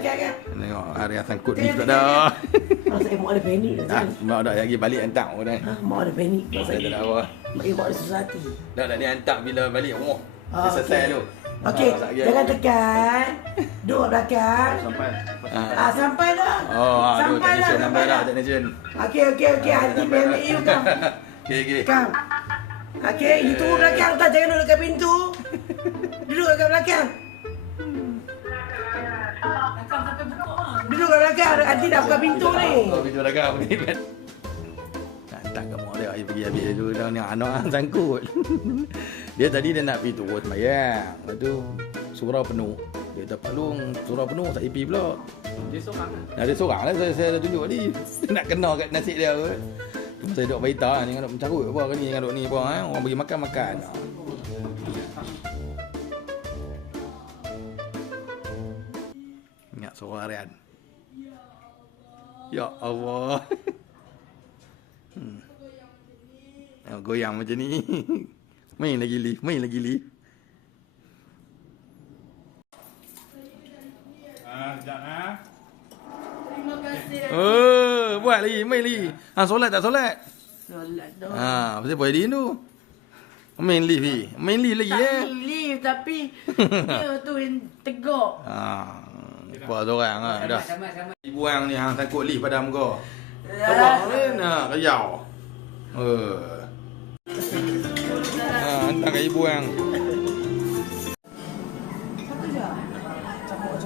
tekan. Tengok hari yang sangkut ni pula dah. Saya mak ada panik dah. Mak dah lagi balik hantar pun dah. Mak ada panik. Saya tak tahu. Mak ada susah hati. Dah ni hantar bila balik rumah. Dia selesai tu. Okey, jangan tekan. Duduk kat belakang. Sampai. Sampai dah. Sampai dah. Sampai dah technician. Okey. Hati memang you kam. Okey. Kam. Okey, you turun belakang tak, jangan duduk dekat pintu. Duduk kat belakang. Duduk kat belakang, nanti dah buka pintu ni. Pintu belakang pergi. Nak hantar ke mak dia, pergi habis tu dah ni anak sangkut. Dia tadi dia nak pergi turun sembahyang. Lepas tu surau penuh. Dia tak palung, surau penuh tak IP pula. Dia seorang kan? Dia seorang lah, saya dah tunjuk tadi. Nak kena kat nasib dia ke. Saya duduk berita ni, jangan duduk mencarut apa ke ni, jangan duduk ni apa. Orang bagi makan. Ingat suara harian. Ya Allah. Goyang macam ni. Main lagi lift. Sekejap ah. Terima kasih. Buat lagi, main lagi. Solat tak solat? Solat dah. Pasal apa dia tu? Main lift ni. Main lift lagi Tak lift tapi dia tu yang tegak. Apa seorang dah. Ibu yang ni hang sangkut lift pada muka. Ya. Tengok ni kayau. Hantar kat ibu yang. Satu je. Campur.